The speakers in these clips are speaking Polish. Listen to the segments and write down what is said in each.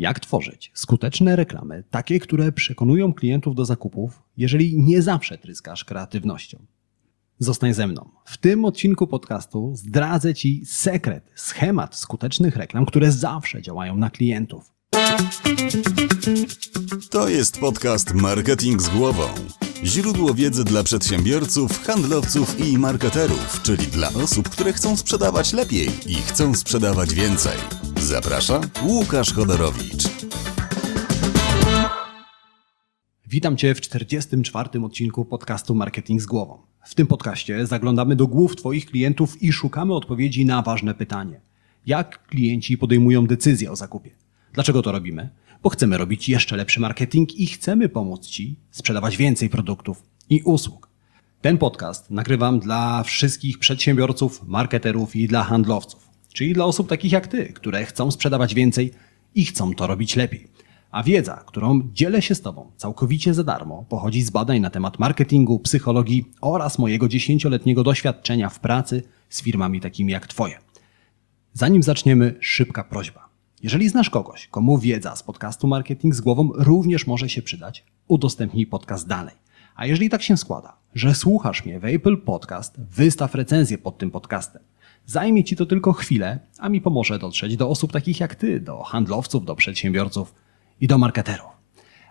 Jak tworzyć skuteczne reklamy, takie, które przekonują klientów do zakupów, jeżeli nie zawsze tryskasz kreatywnością? Zostań ze mną. W tym odcinku podcastu zdradzę Ci sekret, schemat skutecznych reklam, które zawsze działają na klientów. To jest podcast Marketing z głową. Źródło wiedzy dla przedsiębiorców, handlowców i marketerów, czyli dla osób, które chcą sprzedawać lepiej i chcą sprzedawać więcej. Zaprasza Łukasz Chodorowicz. Witam Cię w 44. odcinku podcastu Marketing z głową. W tym podcaście zaglądamy do głów Twoich klientów i szukamy odpowiedzi na ważne pytanie. Jak klienci podejmują decyzję o zakupie? Dlaczego to robimy? Bo chcemy robić jeszcze lepszy marketing i chcemy pomóc Ci sprzedawać więcej produktów i usług. Ten podcast nagrywam dla wszystkich przedsiębiorców, marketerów i dla handlowców, czyli dla osób takich jak Ty, które chcą sprzedawać więcej i chcą to robić lepiej. A wiedza, którą dzielę się z Tobą całkowicie za darmo, pochodzi z badań na temat marketingu, psychologii oraz mojego dziesięcioletniego doświadczenia w pracy z firmami takimi jak Twoje. Zanim zaczniemy, szybka prośba. Jeżeli znasz kogoś, komu wiedza z podcastu Marketing z głową również może się przydać, udostępnij podcast dalej. A jeżeli tak się składa, że słuchasz mnie w Apple Podcast, wystaw recenzję pod tym podcastem. Zajmie Ci to tylko chwilę, a mi pomoże dotrzeć do osób takich jak Ty, do handlowców, do przedsiębiorców i do marketerów.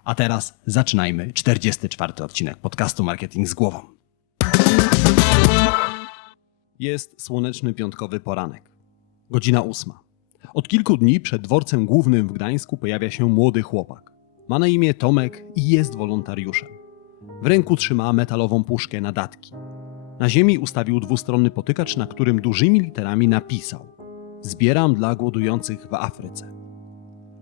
A teraz zaczynajmy 44 odcinek podcastu Marketing z głową. Jest słoneczny piątkowy poranek. Godzina ósma. Od kilku dni przed dworcem głównym w Gdańsku pojawia się młody chłopak. Ma na imię Tomek i jest wolontariuszem. W ręku trzyma metalową puszkę na datki. Na ziemi ustawił dwustronny potykacz, na którym dużymi literami napisał: Zbieram dla głodujących w Afryce.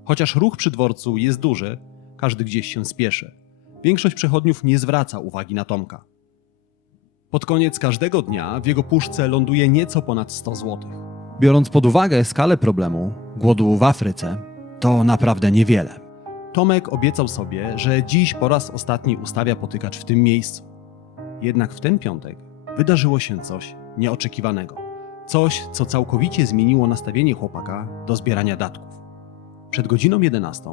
Chociaż ruch przy dworcu jest duży, każdy gdzieś się spieszy. Większość przechodniów nie zwraca uwagi na Tomka. Pod koniec każdego dnia w jego puszce ląduje nieco ponad 100 zł. Biorąc pod uwagę skalę problemu głodu w Afryce, to naprawdę niewiele. Tomek obiecał sobie, że dziś po raz ostatni ustawia potykacz w tym miejscu. Jednak w ten piątek wydarzyło się coś nieoczekiwanego. Coś, co całkowicie zmieniło nastawienie chłopaka do zbierania datków. Przed godziną 11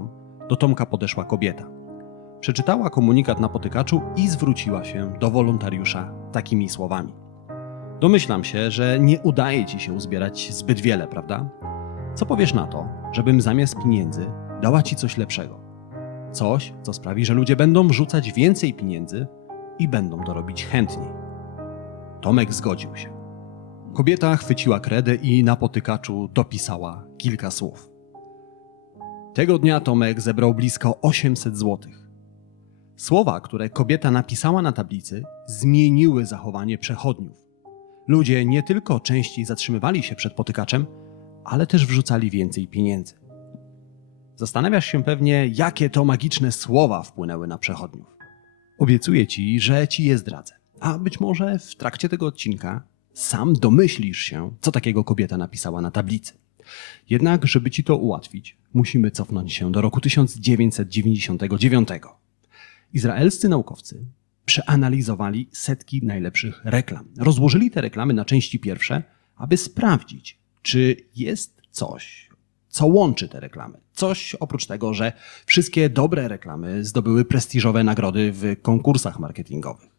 do Tomka podeszła kobieta. Przeczytała komunikat na potykaczu i zwróciła się do wolontariusza takimi słowami. Domyślam się, że nie udaje ci się uzbierać zbyt wiele, prawda? Co powiesz na to, żebym zamiast pieniędzy dała ci coś lepszego? Coś, co sprawi, że ludzie będą wrzucać więcej pieniędzy i będą to robić chętniej. Tomek zgodził się. Kobieta chwyciła kredę i na potykaczu dopisała kilka słów. Tego dnia Tomek zebrał blisko 800 złotych. Słowa, które kobieta napisała na tablicy, zmieniły zachowanie przechodniów. Ludzie nie tylko częściej zatrzymywali się przed potykaczem, ale też wrzucali więcej pieniędzy. Zastanawiasz się pewnie, jakie to magiczne słowa wpłynęły na przechodniów. Obiecuję ci, że ci je zdradzę. A być może w trakcie tego odcinka sam domyślisz się, co takiego kobieta napisała na tablicy. Jednak, żeby ci to ułatwić, musimy cofnąć się do roku 1999. Izraelscy naukowcy przeanalizowali setki najlepszych reklam. Rozłożyli te reklamy na części pierwsze, aby sprawdzić, czy jest coś, co łączy te reklamy. Coś oprócz tego, że wszystkie dobre reklamy zdobyły prestiżowe nagrody w konkursach marketingowych.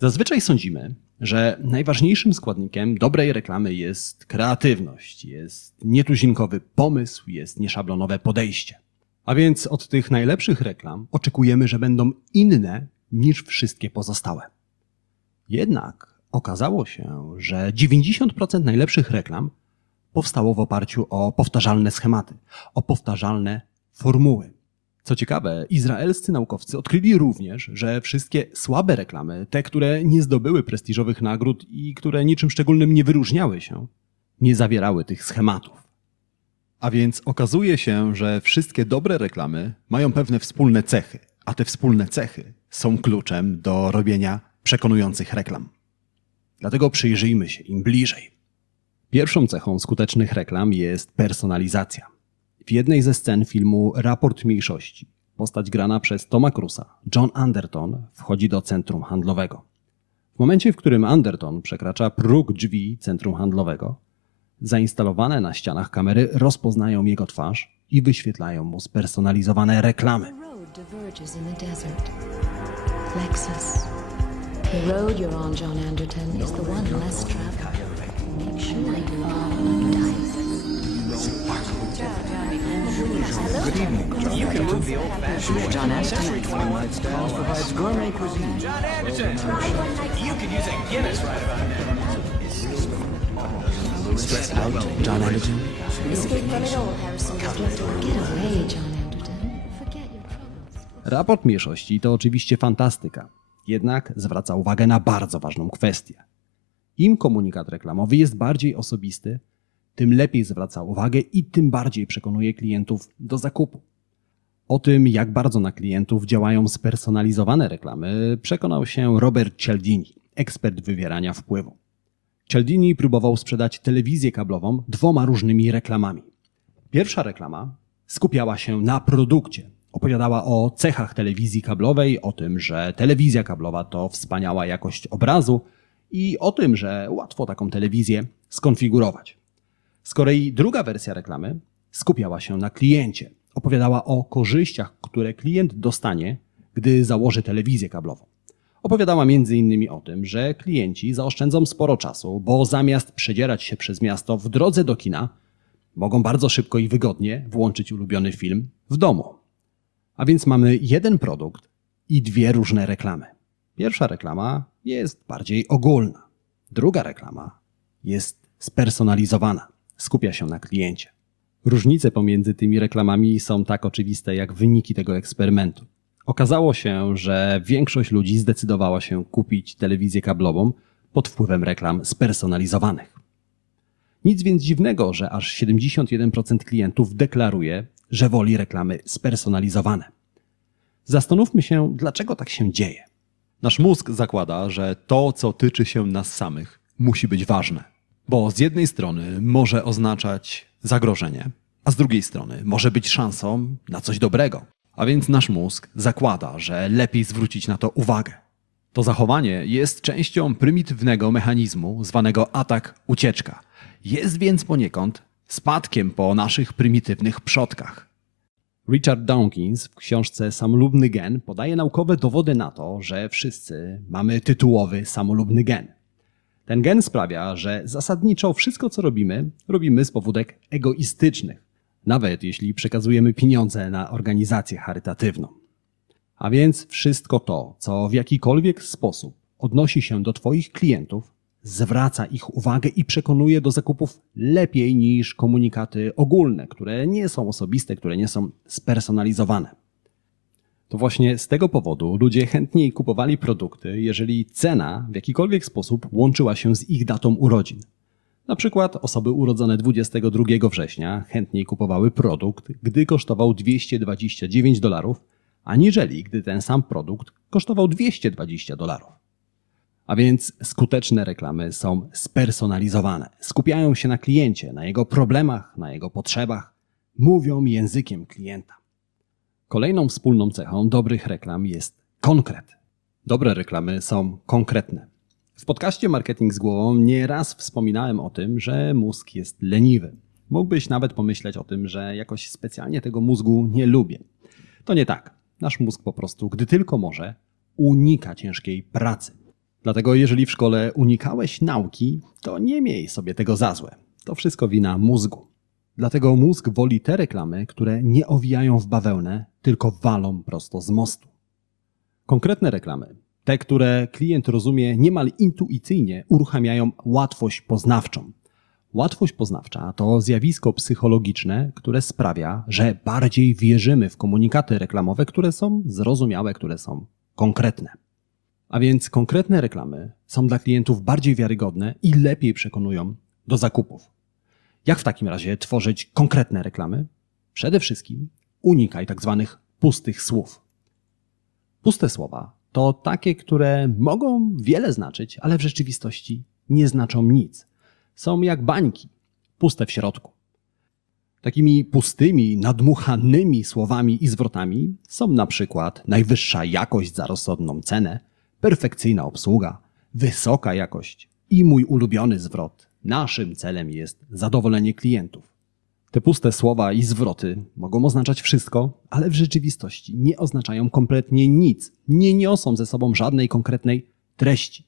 Zazwyczaj sądzimy, że najważniejszym składnikiem dobrej reklamy jest kreatywność, jest nietuzinkowy pomysł, jest nieszablonowe podejście. A więc od tych najlepszych reklam oczekujemy, że będą inne niż wszystkie pozostałe. Jednak okazało się, że 90% najlepszych reklam powstało w oparciu o powtarzalne schematy, o powtarzalne formuły. Co ciekawe, izraelscy naukowcy odkryli również, że wszystkie słabe reklamy, te, które nie zdobyły prestiżowych nagród i które niczym szczególnym nie wyróżniały się, nie zawierały tych schematów. A więc okazuje się, że wszystkie dobre reklamy mają pewne wspólne cechy, a te wspólne cechy są kluczem do robienia przekonujących reklam. Dlatego przyjrzyjmy się im bliżej. Pierwszą cechą skutecznych reklam jest personalizacja. W jednej ze scen filmu Raport Mniejszości postać grana przez Toma Cruza, John Anderton, wchodzi do centrum handlowego. W momencie, w którym Anderton przekracza próg drzwi centrum handlowego, zainstalowane na ścianach kamery rozpoznają jego twarz i wyświetlają mu spersonalizowane reklamy. The road diverges in the desert. The you're on, John Anderton, is the one less traveled. Make sure you follow Dice. John Anderson. Provides gourmet cuisine. You could use a Guinness right about now. Stressed out, John Anderson. Get away, John Anderton. Forget your. Raport mniejszości to oczywiście fantastyka, jednak zwraca uwagę na bardzo ważną kwestię. Im komunikat reklamowy jest bardziej osobisty, tym lepiej zwraca uwagę i tym bardziej przekonuje klientów do zakupu. O tym, jak bardzo na klientów działają spersonalizowane reklamy, przekonał się Robert Cialdini, ekspert wywierania wpływu. Cialdini próbował sprzedać telewizję kablową dwoma różnymi reklamami. Pierwsza reklama skupiała się na produkcie. Opowiadała o cechach telewizji kablowej, o tym, że telewizja kablowa to wspaniała jakość obrazu i o tym, że łatwo taką telewizję skonfigurować. Z kolei druga wersja reklamy skupiała się na kliencie. Opowiadała o korzyściach, które klient dostanie, gdy założy telewizję kablową. Opowiadała m.in. o tym, że klienci zaoszczędzą sporo czasu, bo zamiast przedzierać się przez miasto w drodze do kina, mogą bardzo szybko i wygodnie włączyć ulubiony film w domu. A więc mamy jeden produkt i dwie różne reklamy. Pierwsza reklama jest bardziej ogólna. Druga reklama jest spersonalizowana, skupia się na kliencie. Różnice pomiędzy tymi reklamami są tak oczywiste jak wyniki tego eksperymentu. Okazało się, że większość ludzi zdecydowała się kupić telewizję kablową pod wpływem reklam spersonalizowanych. Nic więc dziwnego, że aż 71% klientów deklaruje, że woli reklamy spersonalizowane. Zastanówmy się, dlaczego tak się dzieje. Nasz mózg zakłada, że to, co tyczy się nas samych, musi być ważne. Bo z jednej strony może oznaczać zagrożenie, a z drugiej strony może być szansą na coś dobrego. A więc nasz mózg zakłada, że lepiej zwrócić na to uwagę. To zachowanie jest częścią prymitywnego mechanizmu zwanego atak-ucieczka. Jest więc poniekąd spadkiem po naszych prymitywnych przodkach. Richard Dawkins w książce Samolubny gen podaje naukowe dowody na to, że wszyscy mamy tytułowy samolubny gen. Ten gen sprawia, że zasadniczo wszystko, co robimy, robimy z powódek egoistycznych, nawet jeśli przekazujemy pieniądze na organizację charytatywną. A więc wszystko to, co w jakikolwiek sposób odnosi się do Twoich klientów, zwraca ich uwagę i przekonuje do zakupów lepiej niż komunikaty ogólne, które nie są osobiste, które nie są spersonalizowane. To właśnie z tego powodu ludzie chętniej kupowali produkty, jeżeli cena w jakikolwiek sposób łączyła się z ich datą urodzin. Na przykład osoby urodzone 22 września chętniej kupowały produkt, gdy kosztował 229 dolarów, aniżeli gdy ten sam produkt kosztował 220 dolarów. A więc skuteczne reklamy są spersonalizowane, skupiają się na kliencie, na jego problemach, na jego potrzebach, mówią językiem klienta. Kolejną wspólną cechą dobrych reklam jest konkret. Dobre reklamy są konkretne. W podcaście Marketing z głową nieraz wspominałem o tym, że mózg jest leniwy. Mógłbyś nawet pomyśleć o tym, że jakoś specjalnie tego mózgu nie lubię. To nie tak. Nasz mózg po prostu, gdy tylko może, unika ciężkiej pracy. Dlatego jeżeli w szkole unikałeś nauki, to nie miej sobie tego za złe. To wszystko wina mózgu. Dlatego mózg woli te reklamy, które nie owijają w bawełnę, tylko walą prosto z mostu. Konkretne reklamy, te, które klient rozumie niemal intuicyjnie, uruchamiają łatwość poznawczą. Łatwość poznawcza to zjawisko psychologiczne, które sprawia, że bardziej wierzymy w komunikaty reklamowe, które są zrozumiałe, które są konkretne. A więc konkretne reklamy są dla klientów bardziej wiarygodne i lepiej przekonują do zakupów. Jak w takim razie tworzyć konkretne reklamy? Przede wszystkim unikaj tak zwanych pustych słów. Puste słowa to takie, które mogą wiele znaczyć, ale w rzeczywistości nie znaczą nic. Są jak bańki, puste w środku. Takimi pustymi, nadmuchanymi słowami i zwrotami są na przykład najwyższa jakość za rozsądną cenę, perfekcyjna obsługa, wysoka jakość i mój ulubiony zwrot. Naszym celem jest zadowolenie klientów. Te puste słowa i zwroty mogą oznaczać wszystko, ale w rzeczywistości nie oznaczają kompletnie nic, nie niosą ze sobą żadnej konkretnej treści.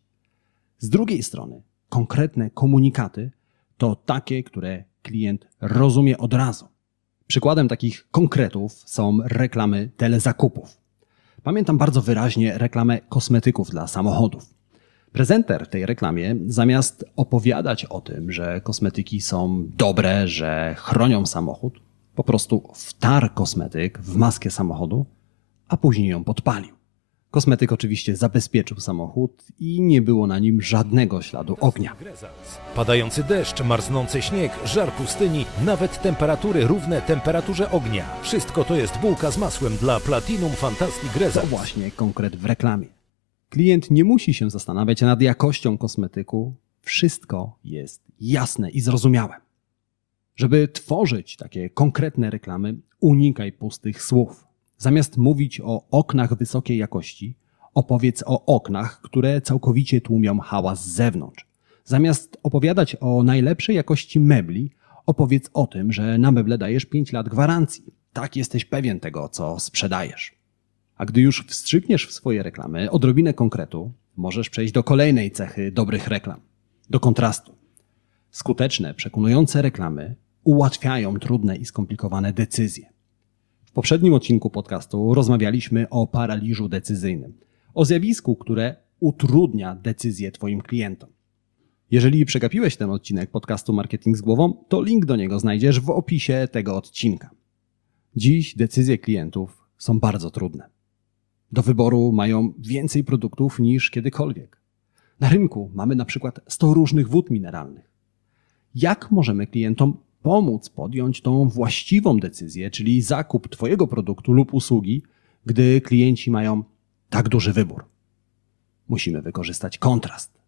Z drugiej strony, konkretne komunikaty to takie, które klient rozumie od razu. Przykładem takich konkretów są reklamy telezakupów. Pamiętam bardzo wyraźnie reklamę kosmetyków dla samochodów. Prezenter tej reklamie, zamiast opowiadać o tym, że kosmetyki są dobre, że chronią samochód, po prostu wtarł kosmetyk w maskę samochodu, a później ją podpalił. Kosmetyk oczywiście zabezpieczył samochód i nie było na nim żadnego śladu ognia. Padający deszcz, marznący śnieg, żar pustyni, nawet temperatury równe temperaturze ognia. Wszystko to jest bułka z masłem dla Platinum Fantastic To Results. właśnie konkret w reklamie. Klient nie musi się zastanawiać nad jakością kosmetyku. Wszystko jest jasne i zrozumiałe. Żeby tworzyć takie konkretne reklamy, unikaj pustych słów. Zamiast mówić o oknach wysokiej jakości, opowiedz o oknach, które całkowicie tłumią hałas z zewnątrz. Zamiast opowiadać o najlepszej jakości mebli, opowiedz o tym, że na meble dajesz 5 lat gwarancji. Tak jesteś pewien tego, co sprzedajesz. A gdy już wstrzykniesz w swoje reklamy odrobinę konkretu, możesz przejść do kolejnej cechy dobrych reklam do kontrastu. Skuteczne, przekonujące reklamy ułatwiają trudne i skomplikowane decyzje. W poprzednim odcinku podcastu rozmawialiśmy o paraliżu decyzyjnym, o zjawisku, które utrudnia decyzję Twoim klientom. Jeżeli przegapiłeś ten odcinek podcastu Marketing z głową, to link do niego znajdziesz w opisie tego odcinka. Dziś decyzje klientów są bardzo trudne. Do wyboru mają więcej produktów niż kiedykolwiek. Na rynku mamy na przykład 100 różnych wód mineralnych. Jak możemy klientom pomóc podjąć tą właściwą decyzję, czyli zakup Twojego produktu lub usługi, gdy klienci mają tak duży wybór? Musimy wykorzystać kontrast.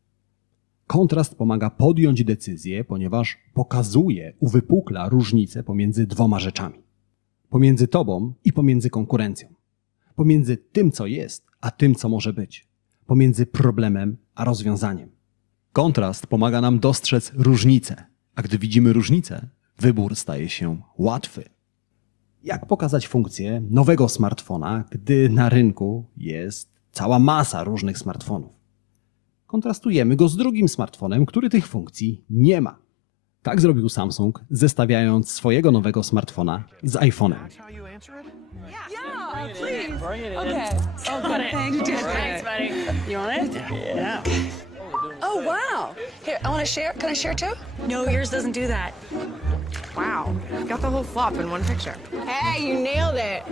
Kontrast pomaga podjąć decyzję, ponieważ pokazuje, uwypukla różnicę pomiędzy dwoma rzeczami: pomiędzy Tobą i pomiędzy konkurencją pomiędzy tym, co jest, a tym, co może być, pomiędzy problemem a rozwiązaniem. Kontrast pomaga nam dostrzec różnice, a gdy widzimy różnice, wybór staje się łatwy. Jak pokazać funkcję nowego smartfona, gdy na rynku jest cała masa różnych smartfonów? Kontrastujemy go z drugim smartfonem, który tych funkcji nie ma. Tak zrobił Samsung, zestawiając swojego nowego smartfona z iPhone'em. How you answer it? Please. Okay. Oh, good. Thank you. Thanks, buddy. You want it? Yeah. Oh, wow. Here, I want to share. Can I share too? No, yours doesn't do that. Wow, got the whole flop in one picture. Hey, you nailed it.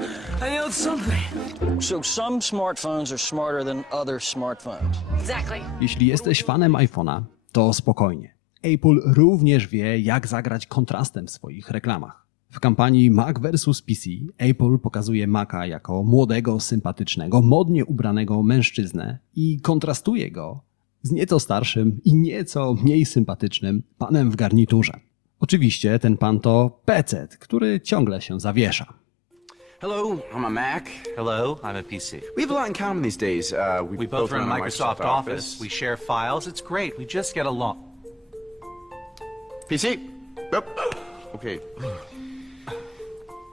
I nailed something. So some smartphones are smarter than other smartphones. Exactly. Jeśli jesteś fanem iPhone'a, to spokojnie. Apple również wie, jak zagrać kontrastem w swoich reklamach. W kampanii Mac vs PC Apple pokazuje Maca jako młodego, sympatycznego, modnie ubranego mężczyznę i kontrastuje go z nieco starszym i nieco mniej sympatycznym panem w garniturze. Oczywiście ten pan to PC, który ciągle się zawiesza. Hello, I'm a Mac. Hello, I'm a PC. We have a lot in common these days. Uh, we, We both run a Microsoft Office. We share files. It's great. We just get along. PC. Yep. Okay.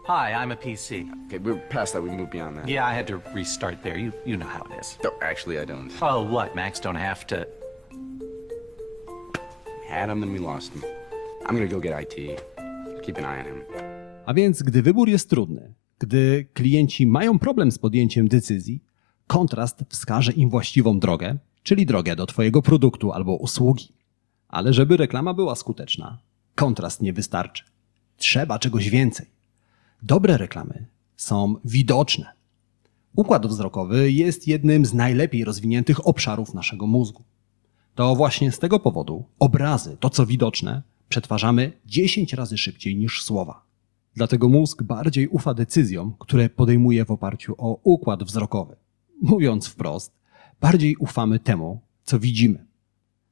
Hi, I'm a PC. Okay, we're past that. We moved beyond that. Yeah, I had to restart there. You you know how it is. No, actually, I don't. Oh, what? Macs don't have to. We had him, then we lost him. I'm gonna go get IT. Keep an eye on him. A więc, gdy wybór jest trudny, gdy klienci mają problem z podjęciem decyzji, kontrast wskaże im właściwą drogę, czyli drogę do Twojego produktu albo usługi. Ale żeby reklama była skuteczna, kontrast nie wystarczy. Trzeba czegoś więcej. Dobre reklamy są widoczne. Układ wzrokowy jest jednym z najlepiej rozwiniętych obszarów naszego mózgu. To właśnie z tego powodu obrazy, to co widoczne, przetwarzamy 10 razy szybciej niż słowa. Dlatego mózg bardziej ufa decyzjom, które podejmuje w oparciu o układ wzrokowy. Mówiąc wprost, bardziej ufamy temu, co widzimy.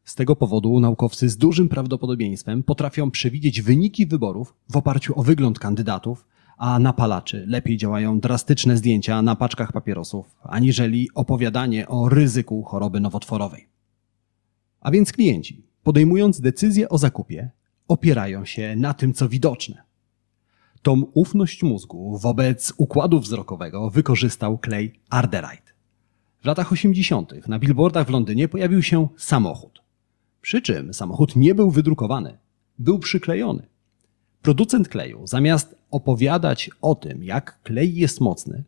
Z tego powodu naukowcy z dużym prawdopodobieństwem potrafią przewidzieć wyniki wyborów w oparciu o wygląd kandydatów, a napalaczy lepiej działają drastyczne zdjęcia na paczkach papierosów, aniżeli opowiadanie o ryzyku choroby nowotworowej. A więc klienci, podejmując decyzję o zakupie, opierają się na tym, co widoczne. Tą ufność mózgu wobec układu wzrokowego wykorzystał klej Arderite. W latach 80. na billboardach w Londynie pojawił się samochód. Przy czym samochód nie był wydrukowany, był przyklejony. Producent kleju, zamiast opowiadać o tym, jak klej jest mocny,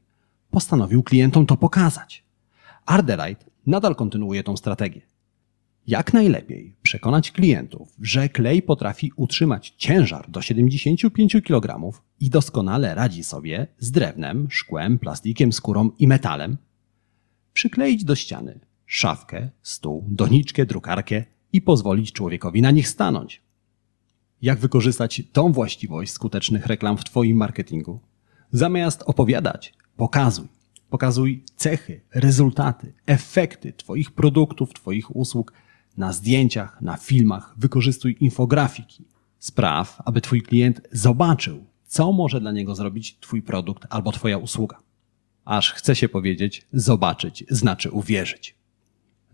postanowił klientom to pokazać. Arderite nadal kontynuuje tą strategię. Jak najlepiej przekonać klientów, że klej potrafi utrzymać ciężar do 75 kg i doskonale radzi sobie z drewnem, szkłem, plastikiem, skórą i metalem? Przykleić do ściany szafkę, stół, doniczkę, drukarkę i pozwolić człowiekowi na nich stanąć. Jak wykorzystać tą właściwość skutecznych reklam w Twoim marketingu? Zamiast opowiadać, pokazuj. Pokazuj cechy, rezultaty, efekty Twoich produktów, Twoich usług na zdjęciach, na filmach. Wykorzystuj infografiki. Spraw, aby Twój klient zobaczył, co może dla niego zrobić Twój produkt albo Twoja usługa. Aż chce się powiedzieć, zobaczyć znaczy uwierzyć.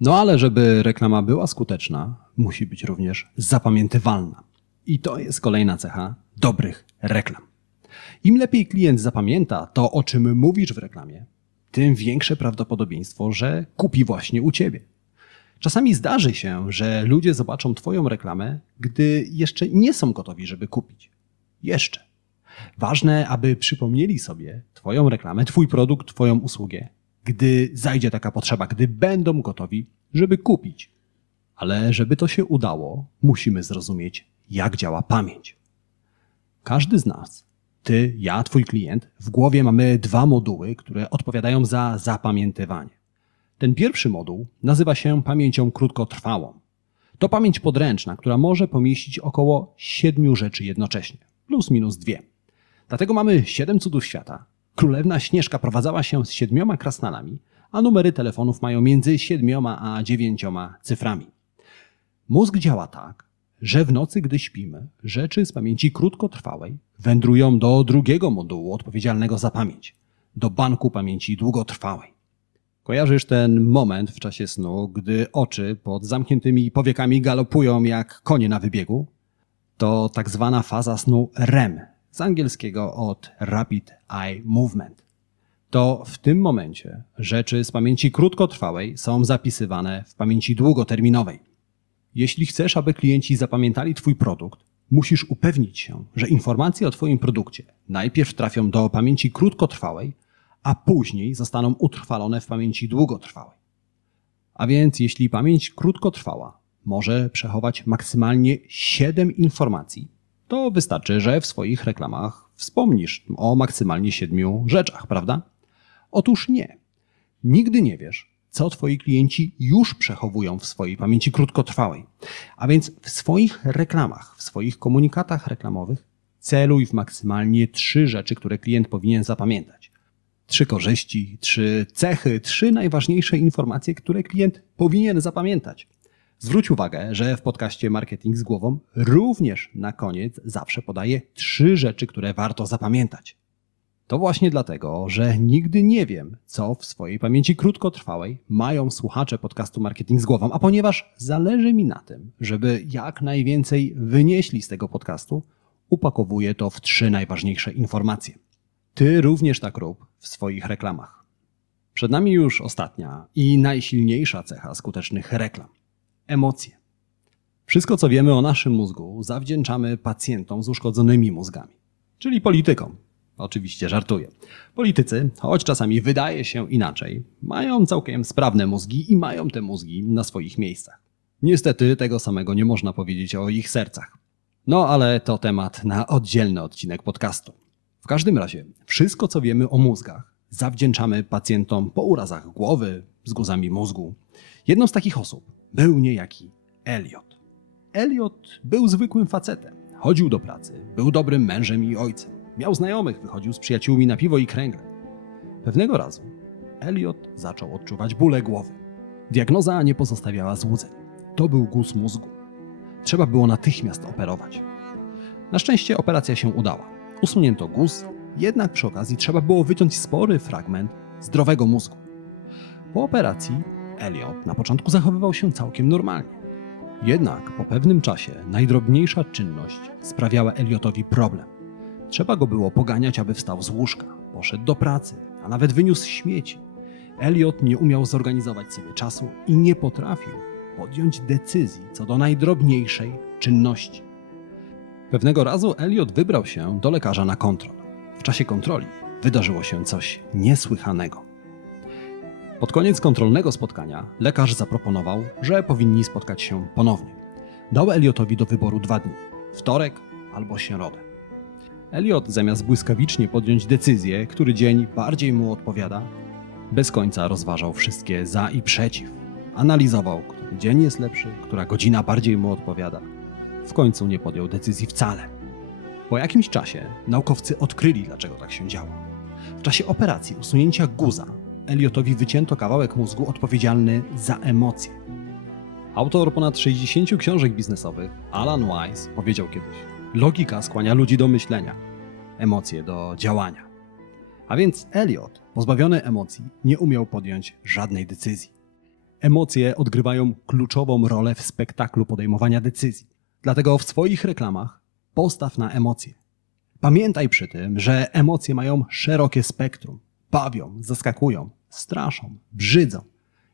No ale żeby reklama była skuteczna, musi być również zapamiętywalna. I to jest kolejna cecha dobrych reklam. Im lepiej klient zapamięta to, o czym mówisz w reklamie, tym większe prawdopodobieństwo, że kupi właśnie u ciebie. Czasami zdarzy się, że ludzie zobaczą Twoją reklamę, gdy jeszcze nie są gotowi, żeby kupić. Jeszcze. Ważne, aby przypomnieli sobie Twoją reklamę, Twój produkt, Twoją usługę, gdy zajdzie taka potrzeba, gdy będą gotowi, żeby kupić. Ale żeby to się udało, musimy zrozumieć, jak działa pamięć. Każdy z nas, ty, ja, twój klient, w głowie mamy dwa moduły, które odpowiadają za zapamiętywanie. Ten pierwszy moduł nazywa się pamięcią krótkotrwałą. To pamięć podręczna, która może pomieścić około siedmiu rzeczy jednocześnie, plus minus dwie. Dlatego mamy siedem cudów świata. Królewna Śnieżka prowadzała się z siedmioma krasnalami, a numery telefonów mają między siedmioma a dziewięcioma cyframi. Mózg działa tak, że w nocy, gdy śpimy, rzeczy z pamięci krótkotrwałej wędrują do drugiego modułu odpowiedzialnego za pamięć, do banku pamięci długotrwałej. Kojarzysz ten moment w czasie snu, gdy oczy pod zamkniętymi powiekami galopują jak konie na wybiegu? To tak zwana faza snu REM, z angielskiego od Rapid Eye Movement. To w tym momencie rzeczy z pamięci krótkotrwałej są zapisywane w pamięci długoterminowej. Jeśli chcesz, aby klienci zapamiętali Twój produkt, musisz upewnić się, że informacje o Twoim produkcie najpierw trafią do pamięci krótkotrwałej, a później zostaną utrwalone w pamięci długotrwałej. A więc, jeśli pamięć krótkotrwała może przechować maksymalnie 7 informacji, to wystarczy, że w swoich reklamach wspomnisz o maksymalnie 7 rzeczach, prawda? Otóż nie. Nigdy nie wiesz, co twoi klienci już przechowują w swojej pamięci krótkotrwałej. A więc w swoich reklamach, w swoich komunikatach reklamowych celuj w maksymalnie trzy rzeczy, które klient powinien zapamiętać. Trzy korzyści, trzy cechy, trzy najważniejsze informacje, które klient powinien zapamiętać. Zwróć uwagę, że w podcaście Marketing z głową również na koniec zawsze podaję trzy rzeczy, które warto zapamiętać. To właśnie dlatego, że nigdy nie wiem, co w swojej pamięci krótkotrwałej mają słuchacze podcastu Marketing z głową, a ponieważ zależy mi na tym, żeby jak najwięcej wynieśli z tego podcastu, upakowuję to w trzy najważniejsze informacje. Ty również tak rób w swoich reklamach. Przed nami już ostatnia i najsilniejsza cecha skutecznych reklam emocje. Wszystko, co wiemy o naszym mózgu, zawdzięczamy pacjentom z uszkodzonymi mózgami, czyli politykom. Oczywiście żartuję. Politycy, choć czasami wydaje się inaczej, mają całkiem sprawne mózgi i mają te mózgi na swoich miejscach. Niestety tego samego nie można powiedzieć o ich sercach. No ale to temat na oddzielny odcinek podcastu. W każdym razie, wszystko co wiemy o mózgach zawdzięczamy pacjentom po urazach głowy, z guzami mózgu. Jedną z takich osób był niejaki Elliot. Elliot był zwykłym facetem. Chodził do pracy, był dobrym mężem i ojcem. Miał znajomych, wychodził z przyjaciółmi na piwo i kręgle. Pewnego razu Elliot zaczął odczuwać bóle głowy. Diagnoza nie pozostawiała złudzeń. To był guz mózgu. Trzeba było natychmiast operować. Na szczęście operacja się udała. Usunięto guz, jednak przy okazji trzeba było wyciąć spory fragment zdrowego mózgu. Po operacji Elliot na początku zachowywał się całkiem normalnie. Jednak po pewnym czasie najdrobniejsza czynność sprawiała Elliotowi problem. Trzeba go było poganiać, aby wstał z łóżka, poszedł do pracy, a nawet wyniósł śmieci. Elliot nie umiał zorganizować sobie czasu i nie potrafił podjąć decyzji co do najdrobniejszej czynności. Pewnego razu Elliot wybrał się do lekarza na kontrol. W czasie kontroli wydarzyło się coś niesłychanego. Pod koniec kontrolnego spotkania lekarz zaproponował, że powinni spotkać się ponownie. Dał Elliotowi do wyboru dwa dni wtorek albo środę. Elliot zamiast błyskawicznie podjąć decyzję, który dzień bardziej mu odpowiada, bez końca rozważał wszystkie za i przeciw. Analizował, który dzień jest lepszy, która godzina bardziej mu odpowiada. W końcu nie podjął decyzji wcale. Po jakimś czasie naukowcy odkryli, dlaczego tak się działo. W czasie operacji usunięcia guza Elliotowi wycięto kawałek mózgu odpowiedzialny za emocje. Autor ponad 60 książek biznesowych, Alan Wise, powiedział kiedyś: Logika skłania ludzi do myślenia, emocje do działania. A więc Elliot, pozbawiony emocji, nie umiał podjąć żadnej decyzji. Emocje odgrywają kluczową rolę w spektaklu podejmowania decyzji. Dlatego w swoich reklamach postaw na emocje. Pamiętaj przy tym, że emocje mają szerokie spektrum. Bawią, zaskakują, straszą, brzydzą.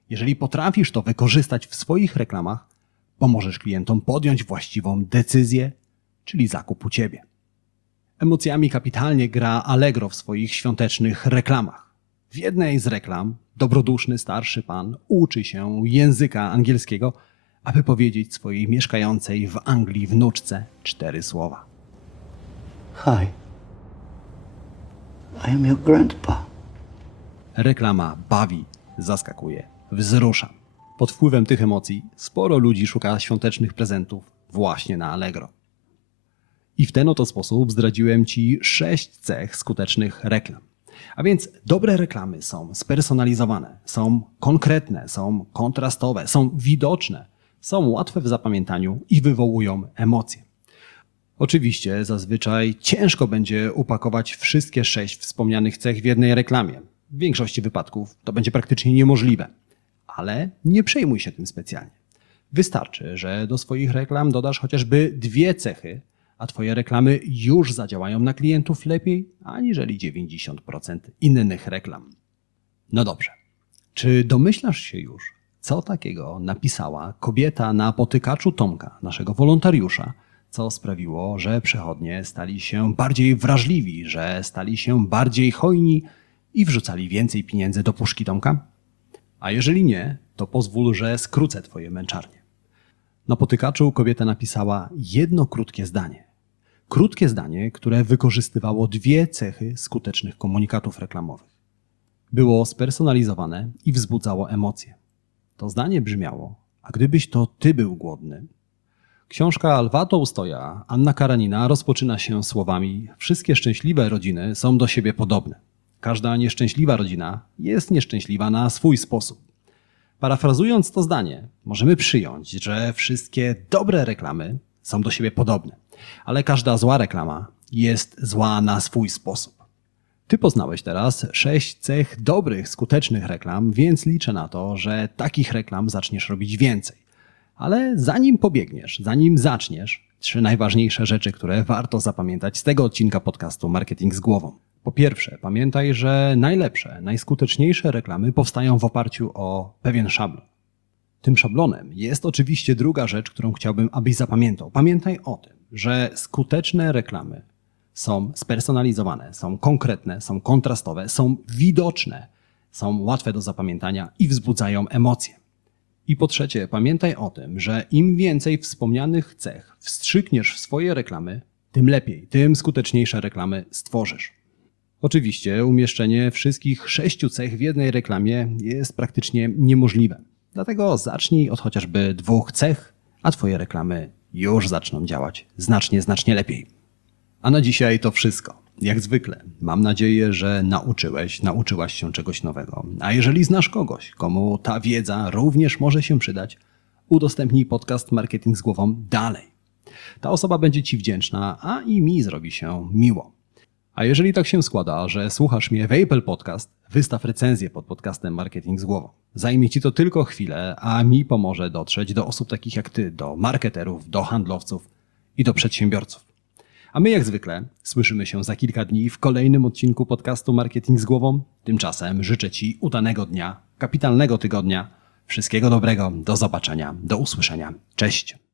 Jeżeli potrafisz to wykorzystać w swoich reklamach, pomożesz klientom podjąć właściwą decyzję, czyli zakup u ciebie. Emocjami kapitalnie gra Allegro w swoich świątecznych reklamach. W jednej z reklam dobroduszny starszy pan uczy się języka angielskiego, aby powiedzieć swojej mieszkającej w Anglii wnuczce cztery słowa. Hi. I am your grandpa. Reklama bawi, zaskakuje, wzrusza. Pod wpływem tych emocji sporo ludzi szuka świątecznych prezentów właśnie na Allegro. I w ten oto sposób zdradziłem Ci sześć cech skutecznych reklam. A więc dobre reklamy są spersonalizowane, są konkretne, są kontrastowe, są widoczne, są łatwe w zapamiętaniu i wywołują emocje. Oczywiście zazwyczaj ciężko będzie upakować wszystkie sześć wspomnianych cech w jednej reklamie. W większości wypadków to będzie praktycznie niemożliwe. Ale nie przejmuj się tym specjalnie. Wystarczy, że do swoich reklam dodasz chociażby dwie cechy, a Twoje reklamy już zadziałają na klientów lepiej aniżeli 90% innych reklam. No dobrze. Czy domyślasz się już, co takiego napisała kobieta na potykaczu Tomka, naszego wolontariusza, co sprawiło, że przechodnie stali się bardziej wrażliwi, że stali się bardziej hojni i wrzucali więcej pieniędzy do puszki Tomka? A jeżeli nie, to pozwól, że skrócę Twoje męczarnie. Na potykaczu kobieta napisała jedno krótkie zdanie. Krótkie zdanie, które wykorzystywało dwie cechy skutecznych komunikatów reklamowych. Było spersonalizowane i wzbudzało emocje. To zdanie brzmiało: A gdybyś to ty był głodny? Książka Lwa Tołstoja, Anna Karanina rozpoczyna się słowami: Wszystkie szczęśliwe rodziny są do siebie podobne. Każda nieszczęśliwa rodzina jest nieszczęśliwa na swój sposób. Parafrazując to zdanie, możemy przyjąć, że wszystkie dobre reklamy są do siebie podobne, ale każda zła reklama jest zła na swój sposób. Ty poznałeś teraz sześć cech dobrych, skutecznych reklam, więc liczę na to, że takich reklam zaczniesz robić więcej. Ale zanim pobiegniesz, zanim zaczniesz, trzy najważniejsze rzeczy, które warto zapamiętać z tego odcinka podcastu Marketing z głową. Po pierwsze, pamiętaj, że najlepsze, najskuteczniejsze reklamy powstają w oparciu o pewien szablon. Tym szablonem jest oczywiście druga rzecz, którą chciałbym, abyś zapamiętał. Pamiętaj o tym, że skuteczne reklamy są spersonalizowane, są konkretne, są kontrastowe, są widoczne, są łatwe do zapamiętania i wzbudzają emocje. I po trzecie, pamiętaj o tym, że im więcej wspomnianych cech wstrzykniesz w swoje reklamy, tym lepiej, tym skuteczniejsze reklamy stworzysz. Oczywiście umieszczenie wszystkich sześciu cech w jednej reklamie jest praktycznie niemożliwe. Dlatego zacznij od chociażby dwóch cech, a Twoje reklamy już zaczną działać znacznie, znacznie lepiej. A na dzisiaj to wszystko. Jak zwykle, mam nadzieję, że nauczyłeś, nauczyłaś się czegoś nowego. A jeżeli znasz kogoś, komu ta wiedza również może się przydać, udostępnij podcast Marketing z głową dalej. Ta osoba będzie Ci wdzięczna, a i mi zrobi się miło. A jeżeli tak się składa, że słuchasz mnie w Apple Podcast, wystaw recenzję pod podcastem Marketing z głową. Zajmie Ci to tylko chwilę, a mi pomoże dotrzeć do osób takich jak Ty, do marketerów, do handlowców i do przedsiębiorców. A my jak zwykle słyszymy się za kilka dni w kolejnym odcinku podcastu Marketing z głową. Tymczasem życzę Ci udanego dnia, kapitalnego tygodnia, wszystkiego dobrego, do zobaczenia, do usłyszenia. Cześć!